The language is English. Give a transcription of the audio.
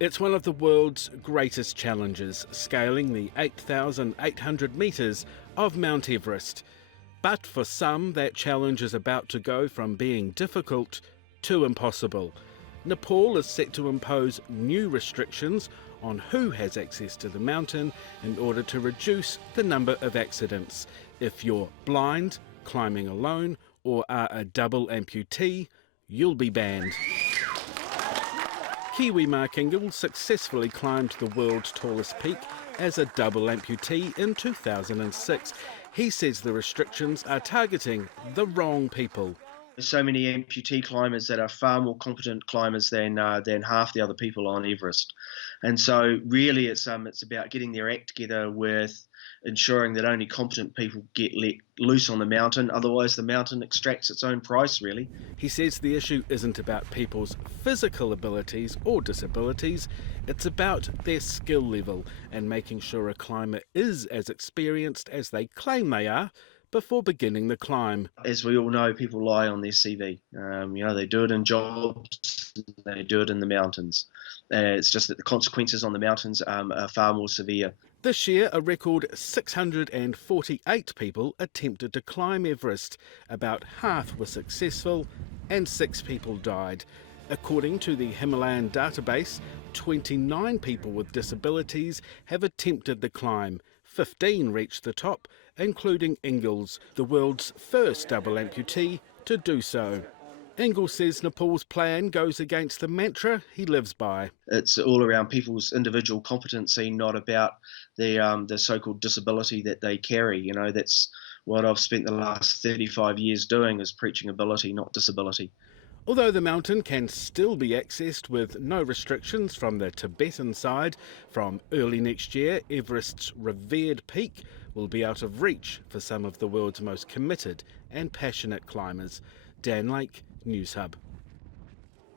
It's one of the world's greatest challenges, scaling the 8,800 metres of Mount Everest. But for some, that challenge is about to go from being difficult to impossible. Nepal is set to impose new restrictions on who has access to the mountain in order to reduce the number of accidents. If you're blind, climbing alone, or are a double amputee, you'll be banned. Kiwi Mark Ingalls successfully climbed the world's tallest peak as a double amputee in 2006. He says the restrictions are targeting the wrong people. There's so many amputee climbers that are far more competent climbers than half the other people on Everest, and so really it's about getting their act together with ensuring that only competent people get let loose on the mountain. Otherwise, the mountain extracts its own price. Really, He says the issue isn't about people's physical abilities or disabilities, it's about their skill level and making sure a climber is as experienced as they claim they are before beginning the climb. as we all know, people lie on their CV. They do it in jobs, they do it in the mountains. It's just that the consequences on the mountains are far more severe. This year, a record 648 people attempted to climb Everest. About half were successful and 6 people died. According to the Himalayan database, 29 people with disabilities have attempted the climb. 15 reached the top, including Ingalls, the world's first double amputee to do so. Ingalls says Nepal's plan goes against the mantra he lives by. It's all around people's individual competency, not about the so-called disability that they carry. That's what I've spent the last 35 years doing, is preaching ability, not disability. Although the mountain can still be accessed with no restrictions from the Tibetan side, from early next year, Everest's revered peak will be out of reach for some of the world's most committed and passionate climbers. Dan Lake, Newshub.